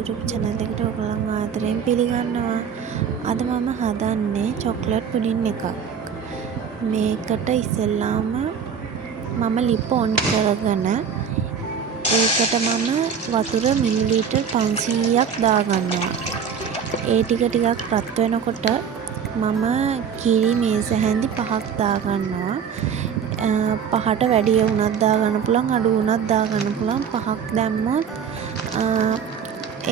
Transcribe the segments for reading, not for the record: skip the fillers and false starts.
YouTube channel එකට ඔයගොල්ලන් ආදරයෙන් පිළිගන්නවා. අද මම හදන්නේ චොක්ලට් පුඩින් එකක්. මේකට ඉස්සෙල්ලාම මම ලිප ඔන් කරගෙන ඒකට මම වතුර මිලිලීටර් 500ක් දාගන්නවා. ඒ ටික ටිකක් රත් වෙනකොට මම කිරි මේස හැඳි 5ක් දාගන්නවා. 5ට වැඩි වුණත් දාගන්න පුළුවන්, අඩු වුණත් දාගන්න පුළුවන්. 5ක් දැම්මොත්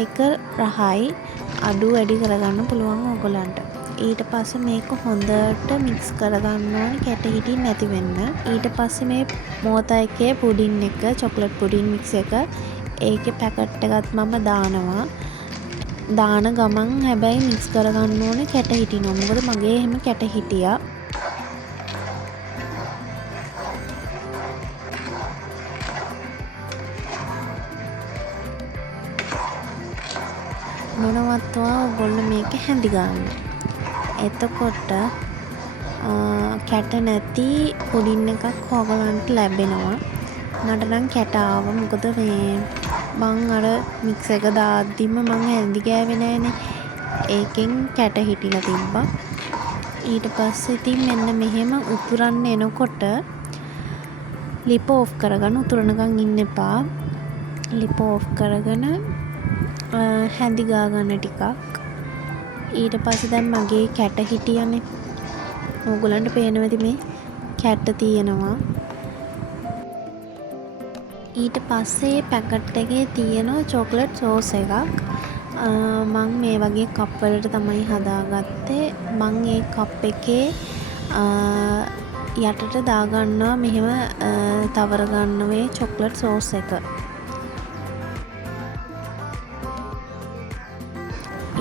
ඒක රහයි, අඩු වැඩි කරගන්න පුළුවන් ඕගොල්ලන්ට. ඊට පස්සේ මේක හොඳට මික්ස් කරගන්න ඕනේ කැට හිටින් නැති වෙන්න. ඊට පස්සේ මේ මෝතා එකේ පුඩින් එක, චොක්ලට් පුඩින් මික්ස් එක, ඒකේ පැකට් එකත් මම දානවා. දාන ගමන් හැබැයි මික්ස් කරගන්න ඕනේ කැට හිටිනවා. මොකද මගේ එහෙම කැට හිටියා. මොනවත්වා ඔයගොල්ලෝ මේක හැඳි ගන්න. එතකොට කැට නැති පුඩින් එකක් ඔයගොල්ලන්ට ලැබෙනවා. මට නම් කැට ආවා. මොකද මං අර මික්ස් එක දාද්දිම මං හැඳි ගෑවේ නෑනේ. ඒකෙන් කැට හිටිලා තිබ්බා. ඊට පස්සේ ඉතින් මෙන්න මෙහෙම උතුරන්න එනකොට ලිප ඕෆ් කරගන්න. උතුරනකන් ඉන්න එපා. ලිප ඕෆ් කරගෙන හැඳි ගාගන්න ටිකක්. ඊට පස්සේ දැන් මගේ කැට හිටියනේ. ඕගොල්ලන්ට පේනවද මේ කැට තියෙනවා. ඊට පස්සේ පැකට් එකේ තියෙන චොක්ලට් සෝස් එකක්. මං මේ වගේ කප් වලට තමයි හදාගත්තේ. මං ඒ කප් එකේ යටට දාගන්නවා මෙහෙම තවර ගන්නවා චොක්ලට් සෝස් එක.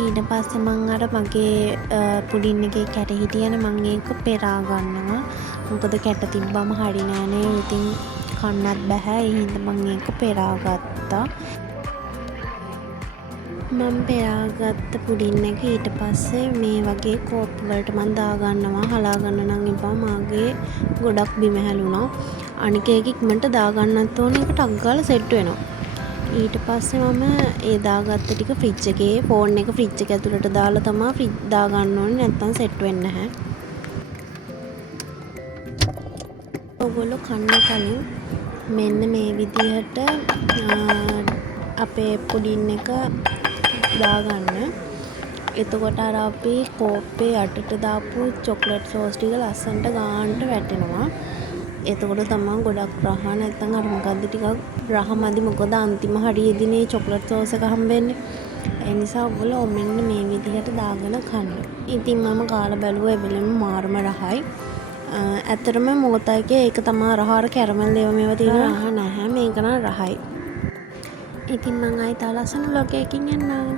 ඊට පස්සේ මං අර මගේ පුඩින් එකේ කැට හිටියනේ මං ඒක පෙරා ගන්නවා. මොකද කැට තිබ්බම හරි නෑනේ. ඉතින් කන්නත් බෑ. ඒ හින්දා මං ඒක පෙරා ගත්තා. මම පෙරාගත්ත පුඩින් එක ඊට පස්සේ මේ වගේ කෝප් වලට මං දාගන්නවා. හලා ගන්න නම් එපා. මාගේ ගොඩක් බිම හැලුණා. අනික ඒක ඉක්මනට දාගන්නත් ඕනේ. ඒක ටක් ගාලා සෙට් වෙනවා. ඊට පස්සේ මම ඒ දාගත්ත ටික ෆ්‍රිජ් එකේ, ෆෝන් එක ෆ්‍රිජ් එක ඇතුළට දාලා තමයි දාගන්න ඕනේ. නැත්තම් සෙට් වෙන්නේ නැහැ. ඔයගොල්ලෝ කන්න කලින් මෙන්න මේ විදිහට අපේ පුඩින් එක දාගන්න. එතකොට අර අපි කෝප්පේ යටට දාපු චොක්ලට් සෝස් ටික ලස්සනට ගානට වැටෙනවා. එතකොට තමයි ගොඩක් රහ. නැත්තම් අර මොකද්ද ටිකක් රහ මදි. මොකද අන්තිම හරියේදීනේ චොක්ලට් සෝස් එක හම්බෙන්නේ. ඒ නිසා ඔයගොල්ලෝ මෙන්න මේ විදිහට දාගෙන කන්න. ඉතින් මම කාලා බැලුවා එවෙලෙම මාරම රහයි. ඇත්තටම මෝතා එකේ ඒක තමයි රහ. අර කැරමල් මේවා තියෙන රහ නැහැ. මේක නම් රහයි. ඉතින් මං ආයි තව ලස්සන vlog එකකින් යන්නම්.